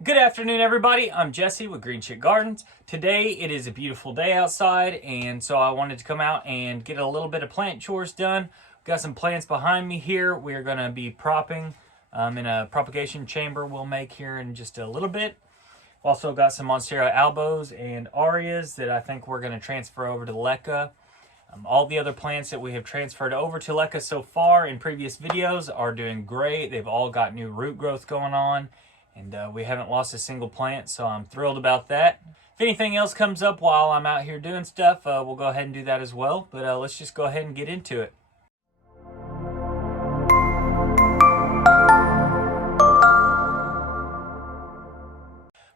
Good afternoon, everybody. I'm Jesse with Green Shit Gardens. Today it is a beautiful day outside, and so I wanted to come out and get a little bit of plant chores done. We've got some plants behind me here. We're going to be propping in a propagation chamber we'll make here in just a little bit. Also got some Monstera albos and arias that I think we're going to transfer over to Leca. All the other plants that we have transferred over to Leca so far in previous videos are doing great. They've all got new root growth going on. And we haven't lost a single plant, so I'm thrilled about that. If anything else comes up while I'm out here doing stuff, we'll go ahead and do that as well. But let's just go ahead and get into it.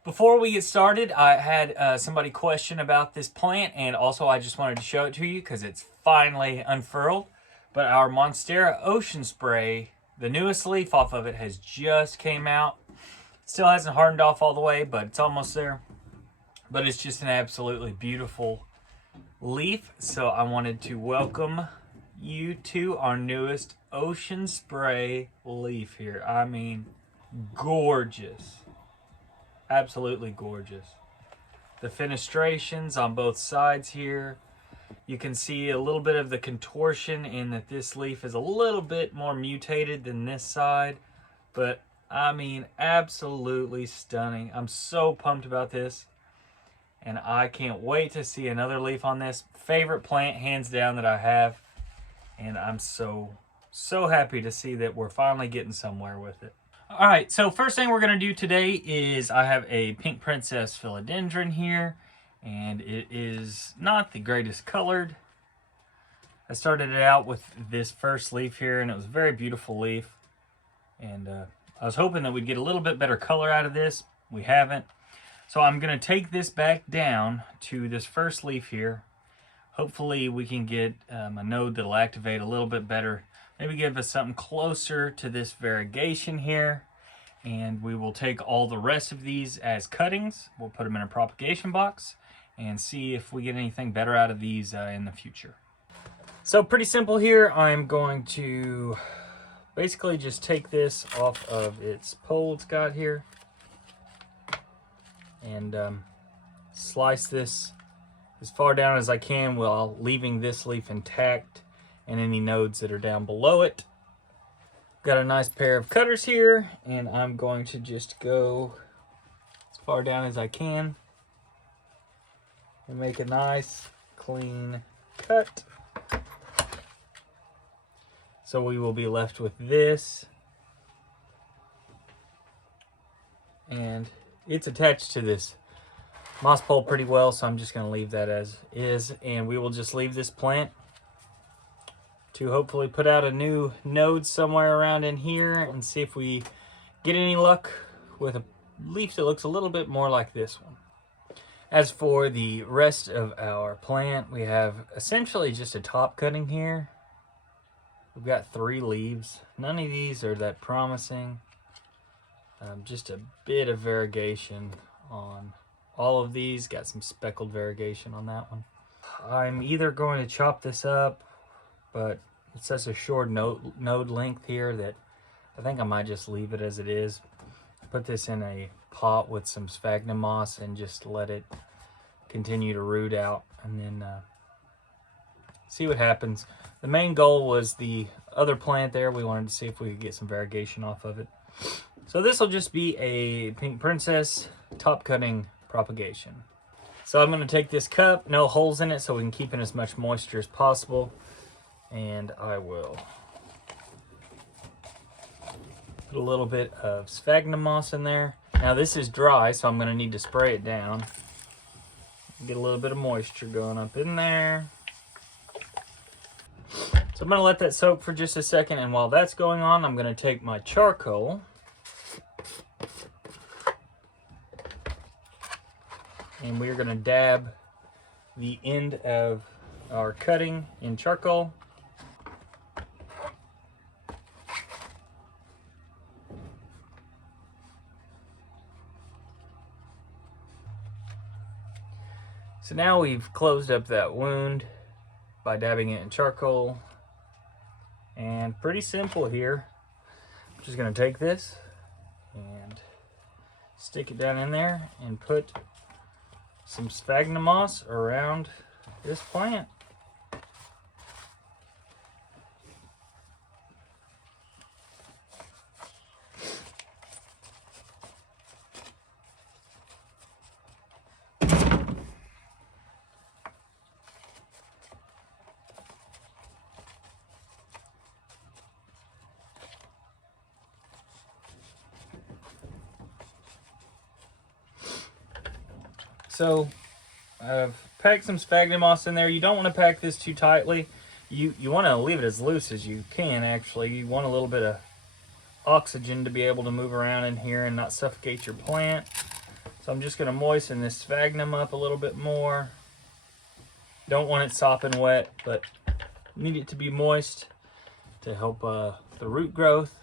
Before we get started, I had somebody question about this plant, and also I just wanted to show it to you because it's finally unfurled. But our Monstera Ocean Spray, the newest leaf off of it has just came out. Still hasn't hardened off all the way, but it's almost there. But it's just an absolutely beautiful leaf. So I wanted to welcome you to our newest Ocean Spray leaf here. I mean, gorgeous. Absolutely gorgeous. The fenestrations on both sides here. You can see a little bit of the contortion in that this leaf is a little bit more mutated than this side. But I mean, absolutely stunning. I'm so pumped about this. And I can't wait to see another leaf on this. Favorite plant, hands down, that I have. And I'm so happy to see that we're finally getting somewhere with it. All right, so first thing we're going to do today is I have a Pink Princess Philodendron here. And it is not the greatest colored. I started it out with this first leaf here, and it was a very beautiful leaf. And I was hoping that we'd get a little bit better color out of this. We haven't. So I'm going to take this back down to this first leaf here. Hopefully we can get a node that'll activate a little bit better. Maybe give us something closer to this variegation here. And we will take all the rest of these as cuttings. We'll put them in a propagation box and see if we get anything better out of these in the future. So pretty simple here. I'm going to basically just take this off of its pole it's got here and slice this as far down as I can while leaving this leaf intact and any nodes that are down below it. Got a nice pair of cutters here, and I'm going to just go as far down as I can and make a nice clean cut. So we will be left with this, and it's attached to this moss pole pretty well, so I'm just going to leave that as is, and we will just leave this plant to hopefully put out a new node somewhere around in here and see if we get any luck with a leaf that looks a little bit more like this one. As for the rest of our plant, we have essentially just a top cutting here. We've got 3 leaves. None of these are that promising. Just a bit of variegation on all of these. Got some speckled variegation on that one. I'm either going to chop this up, but it's such a short node length here that I think I might just leave it as it is. Put this in a pot with some sphagnum moss and just let it continue to root out, and then see what happens. The main goal was the other plant there. We wanted to see if we could get some variegation off of it. So this will just be a Pink Princess top cutting propagation. So I'm going to take this cup, no holes in it, so we can keep in as much moisture as possible. And I will put a little bit of sphagnum moss in there. Now this is dry, so I'm going to need to spray it down. Get a little bit of moisture going up in there. So I'm going to let that soak for just a second, and while that's going on, I'm going to take my charcoal and we're going to dab the end of our cutting in charcoal. So now we've closed up that wound by dabbing it in charcoal. And pretty simple here. I'm just going to take this and stick it down in there and put some sphagnum moss around this plant. So I've packed some sphagnum moss in there. You don't want to pack this too tightly. You want to leave it as loose as you can, actually. You want a little bit of oxygen to be able to move around in here and not suffocate your plant. So I'm just going to moisten this sphagnum up a little bit more. Don't want it sopping wet, but need it to be moist to help the root growth.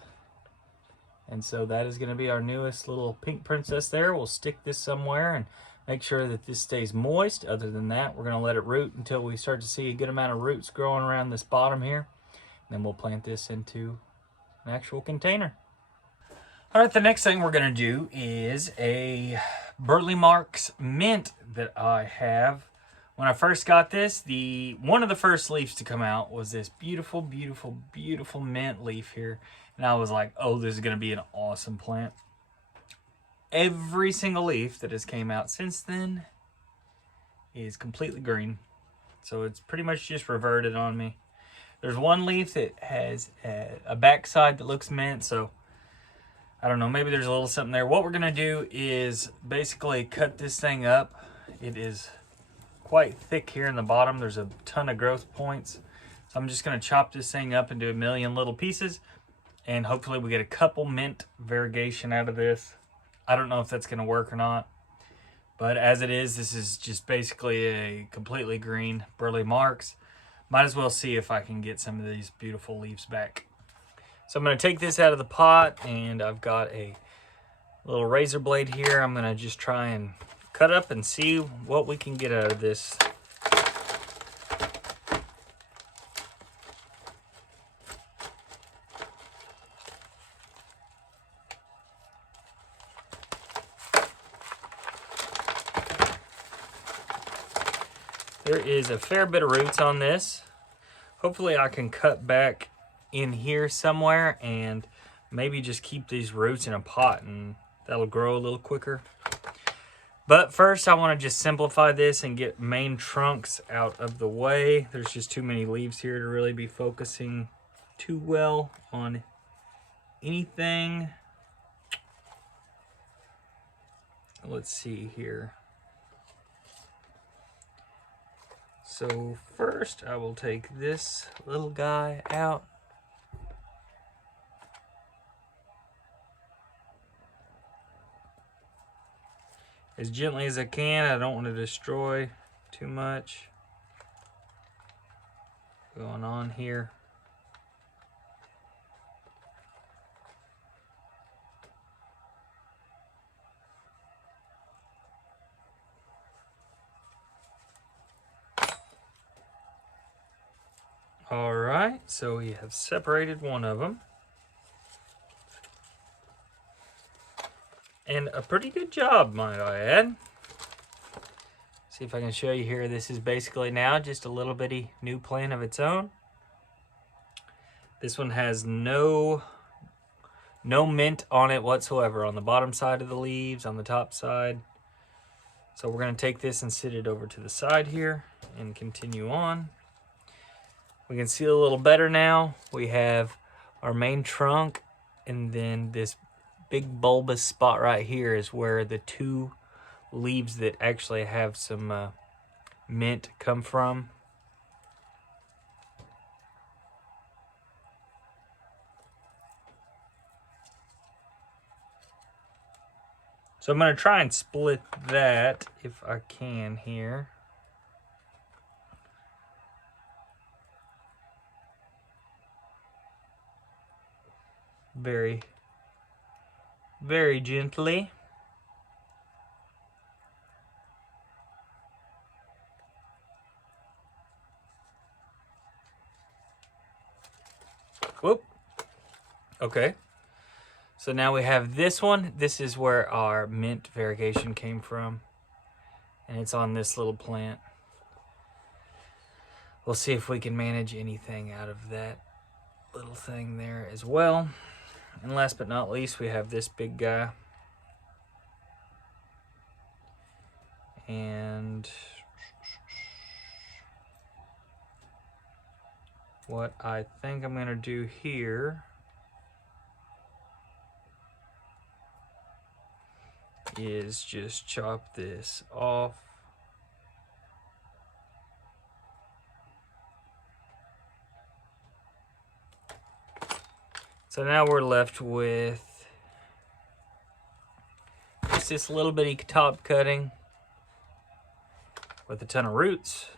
And so that is going to be our newest little pink princess there. We'll stick this somewhere and make sure that this stays moist. Other than that, we're going to let it root until we start to see a good amount of roots growing around this bottom here. And then we'll plant this into an actual container. All right, the next thing we're going to do is a Burle Marx mint that I have. When I first got this, one of the first leaves to come out was this beautiful, beautiful, beautiful mint leaf here. And I was like, oh, this is going to be an awesome plant. Every single leaf that has came out since then is completely green. So it's pretty much just reverted on me. There's one leaf that has a backside that looks mint, so I don't know, maybe there's a little something there. What we're going to do is basically cut this thing up. It is quite thick here in the bottom. There's a ton of growth points. So I'm just going to chop this thing up into a million little pieces, and hopefully we get a couple mint variegation out of this. I don't know if that's going to work or not, but as it is, this is just basically a completely green Burle Marx. Might as well see if I can get some of these beautiful leaves back. So I'm going to take this out of the pot, and I've got a little razor blade here. I'm going to just try and cut up and see what we can get out of this. There is a fair bit of roots on this. Hopefully I can cut back in here somewhere and maybe just keep these roots in a pot, and that'll grow a little quicker. But first I want to just simplify this and get main trunks out of the way. There's just too many leaves here to really be focusing too well on anything. Let's see here. So first I will take this little guy out. As gently as I can. I don't want to destroy too much going on here. All right, so we have separated one of them. And a pretty good job, might I add. See if I can show you here. This is basically now just a little bitty new plant of its own. This one has no mint on it whatsoever on the bottom side of the leaves, on the top side. So we're going to take this and sit it over to the side here and continue on. We can see a little better now. We have our main trunk, and then this big bulbous spot right here is where the two leaves that actually have some mint come from. So I'm going to try and split that if I can here. Very, very gently. Whoop. Okay. So now we have this one. This is where our mint variegation came from. And it's on this little plant. We'll see if we can manage anything out of that little thing there as well. And last but not least, we have this big guy. And what I think I'm gonna do here is just chop this off. So now we're left with just this little bitty top cutting with a ton of roots.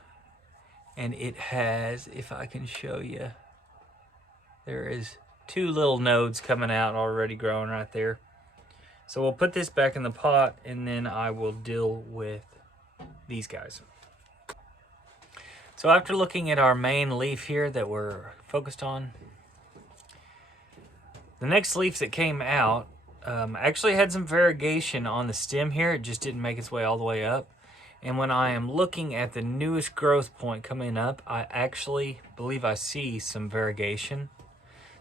And it has, if I can show you, there is 2 little nodes coming out already growing right there. So we'll put this back in the pot and then I will deal with these guys. So after looking at our main leaf here that we're focused on, the next leaf that came out actually had some variegation on the stem here. It just didn't make its way all the way up. And when I am looking at the newest growth point coming up, I actually believe I see some variegation.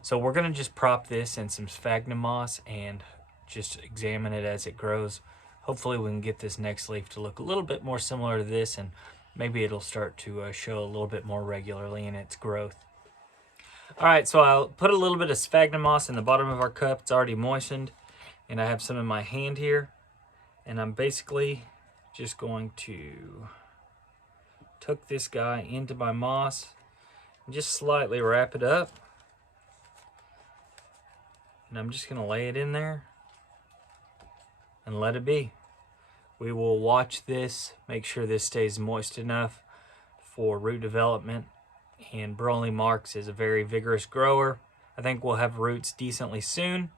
So we're gonna just prop this in some sphagnum moss and just examine it as it grows. Hopefully we can get this next leaf to look a little bit more similar to this, and maybe it'll start to show a little bit more regularly in its growth. All right, so I'll put a little bit of sphagnum moss in the bottom of our cup. It's already moistened, and I have some in my hand here. And I'm basically just going to tuck this guy into my moss and just slightly wrap it up. And I'm just gonna lay it in there and let it be. We will watch this, make sure this stays moist enough for root development. And Burle Marx is a very vigorous grower. I think we'll have roots decently soon.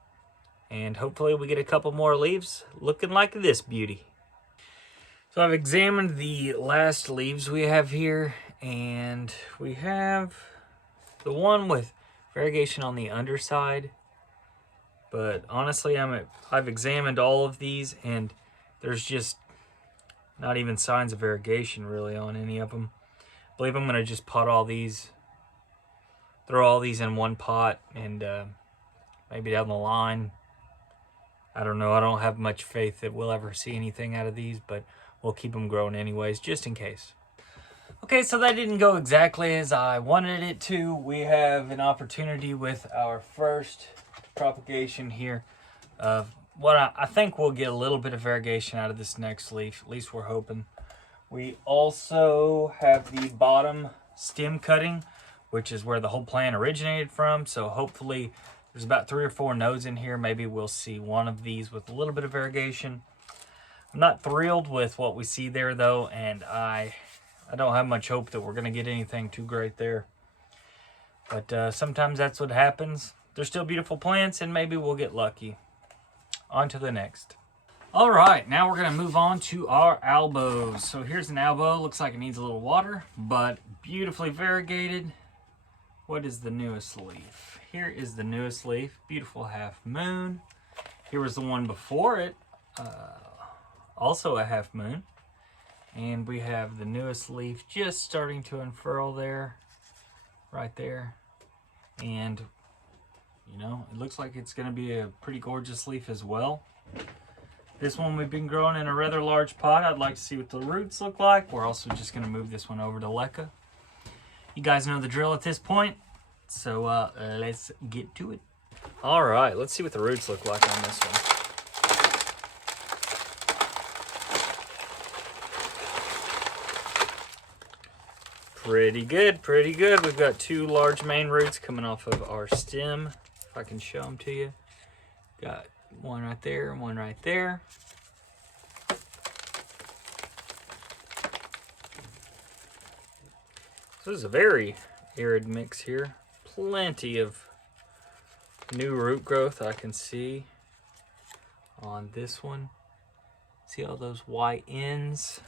And hopefully we get a couple more leaves looking like this beauty. So I've examined the last leaves we have here, and we have the one with variegation on the underside. But honestly, I've examined all of these, and there's just not even signs of variegation really on any of them. I believe I'm gonna just pot all these, throw all these in one pot, and maybe down the line, I don't know, I don't have much faith that we'll ever see anything out of these, but we'll keep them growing anyways, just in case. Okay, so that didn't go exactly as I wanted it to. We have an opportunity with our first propagation here of what I think we'll get a little bit of variegation out of this next leaf, at least we're hoping. We also have the bottom stem cutting, which is where the whole plant originated from. So hopefully there's about 3 or 4 nodes in here. Maybe we'll see one of these with a little bit of variegation. I'm not thrilled with what we see there though, and I don't have much hope that we're gonna get anything too great there. But sometimes that's what happens. They're still beautiful plants, and maybe we'll get lucky. On to the next. All right, now we're gonna move on to our albos. So here's an albo, looks like it needs a little water, but beautifully variegated. What is the newest leaf? Here is the newest leaf, beautiful half moon. Here was the one before it, also a half moon. And we have the newest leaf just starting to unfurl there, right there. And you know, it looks like it's gonna be a pretty gorgeous leaf as well. This one we've been growing in a rather large pot. I'd like to see what the roots look like. We're also just gonna move this one over to Leca. You guys know the drill at this point, so let's get to it. All right, let's see what the roots look like on this one. Pretty good, pretty good. We've got 2 large main roots coming off of our stem. If I can show them to you. Got one right there and one right there. So this is a very arid mix here. Plenty of new root growth I can see on this one. See all those white ends?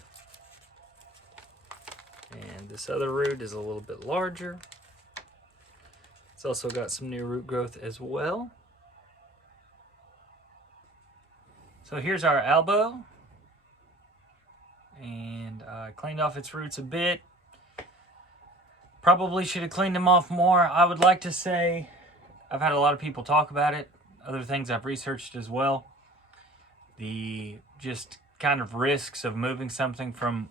And this other root is a little bit larger. It's also got some new root growth as well. So here's our elbow, and I cleaned off its roots a bit. Probably should have cleaned them off more. I would like to say I've had a lot of people talk about it, other things I've researched as well. The just kind of risks of moving something from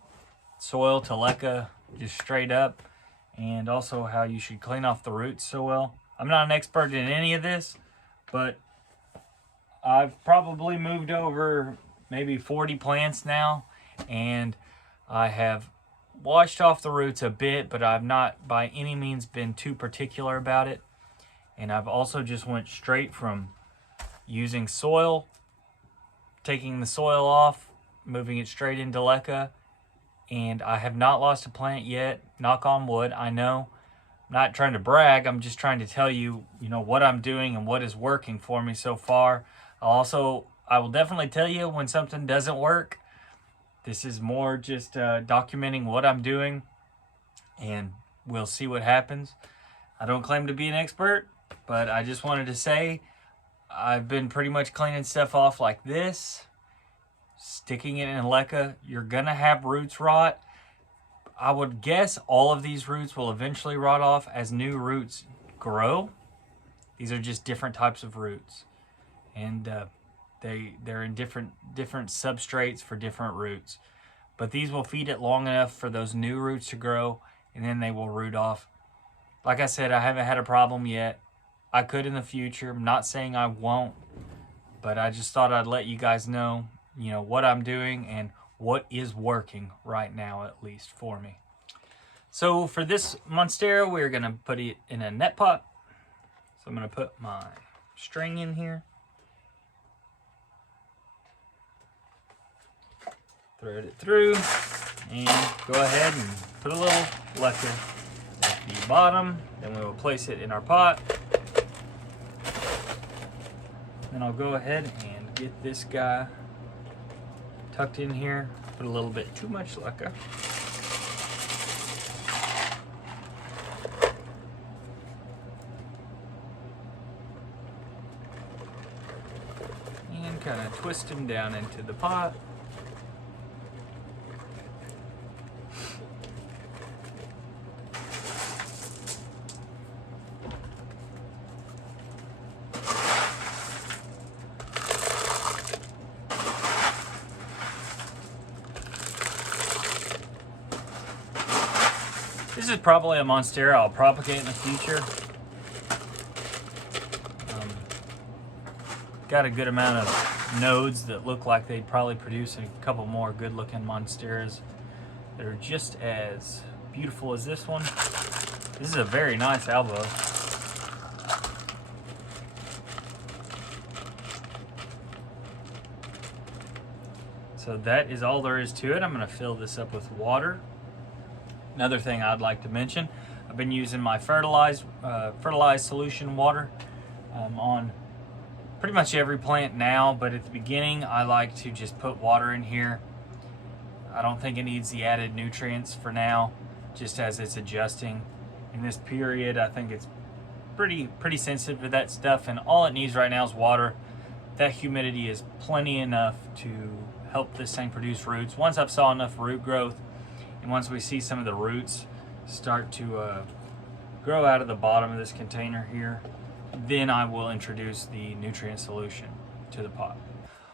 soil to leca just straight up, and also how you should clean off the roots so well. I'm not an expert in any of this, but I've probably moved over maybe 40 plants now, and I have washed off the roots a bit, but I've not by any means been too particular about it. And I've also just went straight from using soil, taking the soil off, moving it straight into leca, and I have not lost a plant yet, knock on wood. I know, I'm not trying to brag, I'm just trying to tell you, what I'm doing and what is working for me so far. I will definitely tell you when something doesn't work. This is more just documenting what I'm doing, and we'll see what happens. I don't claim to be an expert, but I just wanted to say I've been pretty much cleaning stuff off like this, sticking it in leca. You're gonna have roots rot. I would guess all of these roots will eventually rot off as new roots grow. These are just different types of roots, and they're in different substrates for different roots. But these will feed it long enough for those new roots to grow, and then they will root off. Like I said, I haven't had a problem yet. I could in the future. I'm not saying I won't, but I just thought I'd let you guys know, what I'm doing and what is working right now, at least for me. So for this Monstera, we're gonna put it in a net pot. So I'm gonna put my string in here. Thread it through, and go ahead and put a little leca at the bottom. Then we will place it in our pot. Then I'll go ahead and get this guy tucked in here. Put a little bit too much leca. And kind of twist him down into the pot. This is probably a Monstera I'll propagate in the future. Got a good amount of nodes that look like they'd probably produce a couple more good looking Monsteras that are just as beautiful as this one. This is a very nice elbow. So that is all there is to it. I'm going to fill this up with water. Another thing I'd like to mention, I've been using my fertilized solution water on pretty much every plant now, but at the beginning I like to just put water in here. I don't think it needs the added nutrients for now, just as it's adjusting. In this period, I think it's pretty sensitive to that stuff, and all it needs right now is water. That humidity is plenty enough to help this thing produce roots. Once I've saw enough root growth, and once we see some of the roots start to grow out of the bottom of this container here, then I will introduce the nutrient solution to the pot.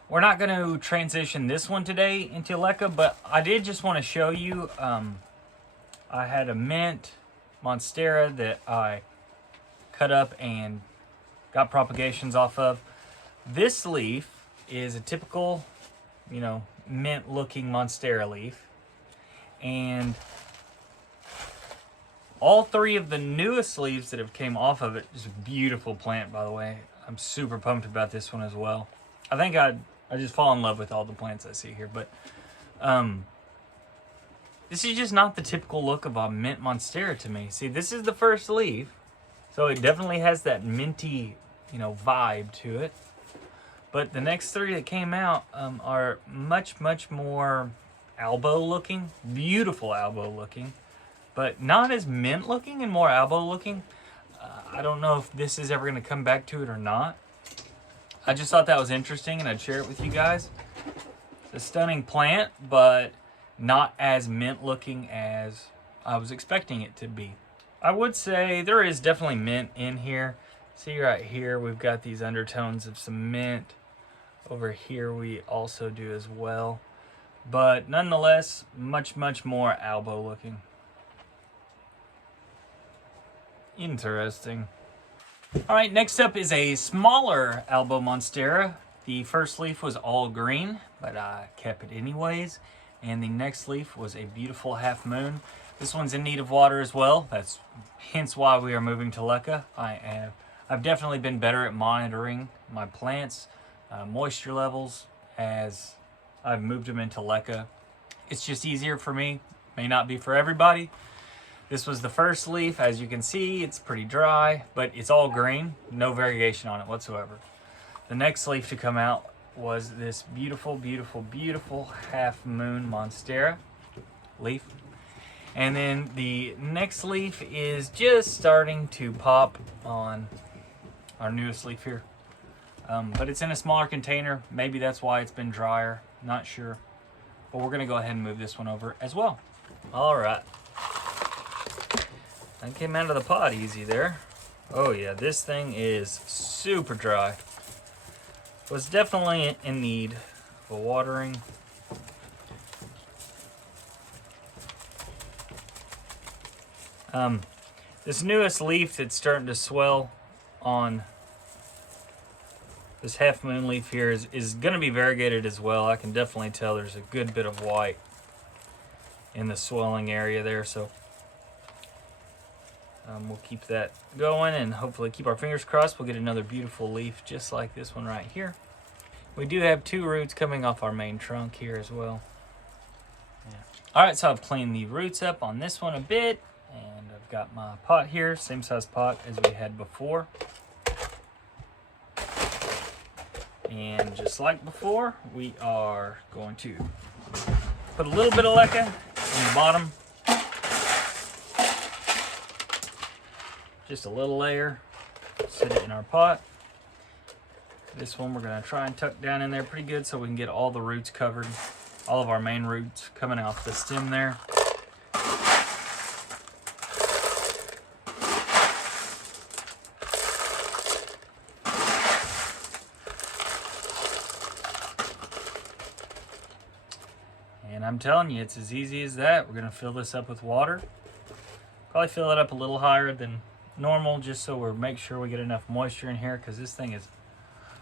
We're not going to transition this one today into leca, but I did just want to show you, I had a mint Monstera that I cut up and got propagations off of. This leaf is a typical, mint looking Monstera leaf. And all three of the newest leaves that have came off of it is a beautiful plant, by the way. I'm super pumped about this one as well. I think I just fall in love with all the plants I see here, but this is just not the typical look of a mint Monstera to me. See, this is the first leaf, so it definitely has that minty, vibe to it. But the next three that came out are much more elbow looking, beautiful elbow looking, but not as mint looking and more elbow looking. I don't know if this is ever going to come back to it or not. I just thought that was interesting and I'd share it with you guys. It's a stunning plant, but not as mint looking as I was expecting it to be. I would say there is definitely mint in here. See right here, we've got these undertones of some mint. Over here we also do as well. But nonetheless, much more albo looking. Interesting. All right, next up is a smaller albo Monstera. The first leaf was all green, but I kept it anyways. And the next leaf was a beautiful half moon. This one's in need of water as well. That's hence why we are moving to Leca. I've definitely been better at monitoring my plants, moisture levels as I've moved them into Leca. It's just easier for me. May not be for everybody. This was the first leaf. As you can see, it's pretty dry, but it's all green. No variegation on it whatsoever. The next leaf to come out was this beautiful half moon Monstera leaf. And then the next leaf is just starting to pop on our newest leaf here. But it's in a smaller container. Maybe that's why it's been drier. Not sure. But we're gonna go ahead and move this one over as well. All right. That came out of the pot easy there. Oh yeah, this thing is super dry. Was definitely in need of a watering. This newest leaf that's starting to swell on this half moon leaf here is going to be variegated as well. I can definitely tell there's a good bit of white in the swelling area there, so we'll keep that going and hopefully keep our fingers crossed. We'll get another beautiful leaf just like this one right here. We do have 2 roots coming off our main trunk here as well. Yeah. All right, so I've cleaned the roots up on this one a bit, and I've got my pot here, same size pot as we had before. And just like before, we are going to put a little bit of leca in the bottom. Just a little layer, sit it in our pot. This one we're gonna try and tuck down in there pretty good so we can get all the roots covered, all of our main roots coming off the stem there. And I'm telling you, it's as easy as that. We're gonna fill this up with water. Probably fill it up a little higher than normal just so we make sure we get enough moisture in here, because this thing is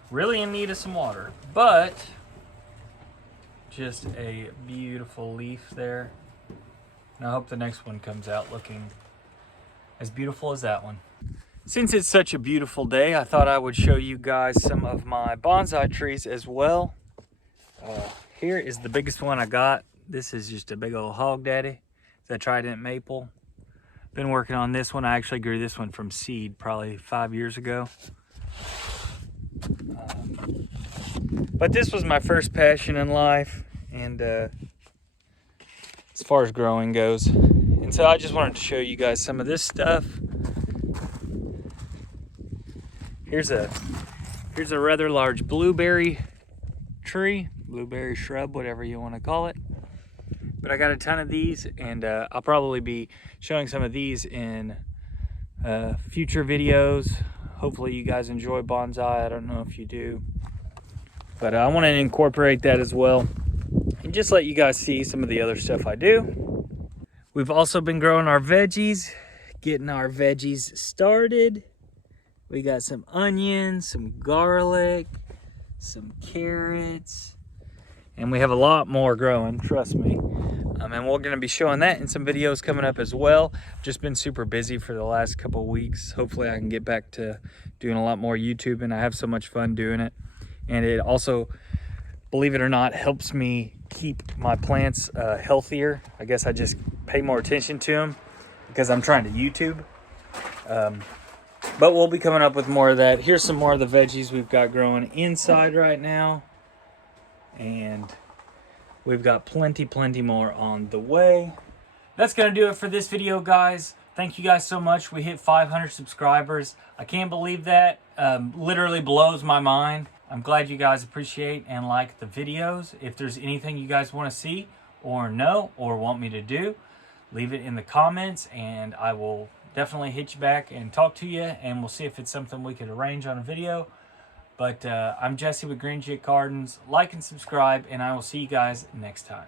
really in need of some water. But just a beautiful leaf there. And I hope the next one comes out looking as beautiful as that one. Since it's such a beautiful day, I thought I would show you guys some of my bonsai trees as well. Here is the biggest one I got. This is just a big old hog daddy. It's a trident maple. Been working on this one. I actually grew this one from seed probably 5 years ago. But this was my first passion in life, and as far as growing goes. And so I just wanted to show you guys some of this stuff. Here's a rather large blueberry tree, blueberry shrub, whatever you want to call it. But I got a ton of these, and I'll probably be showing some of these in future videos. Hopefully you guys enjoy bonsai. I don't know if you do, but I want to incorporate that as well and just let you guys see some of the other stuff I do. We've also been growing our veggies, getting our veggies started. We got some onions, some garlic, some carrots, and we have a lot more growing, trust me. And we're going to be showing that in some videos coming up as well. Just been super busy for the last couple of weeks. Hopefully I can get back to doing a lot more YouTube, and I have so much fun doing it. And it also, believe it or not, helps me keep my plants healthier. I guess I just pay more attention to them because I'm trying to YouTube. But we'll be coming up with more of that. Here's some more of the veggies we've got growing inside right now. And we've got plenty more on the way. That's gonna do it for this video, guys. Thank you guys so much. We hit 500 subscribers. I can't believe that. Literally blows my mind. I'm glad you guys appreciate and like the videos. If there's anything you guys want to see or know or want me to do, leave it in the comments and I will definitely hit you back and talk to you, and we'll see if it's something we could arrange on a video. But I'm Jesse with Green Jit Gardens. Like and subscribe, and I will see you guys next time.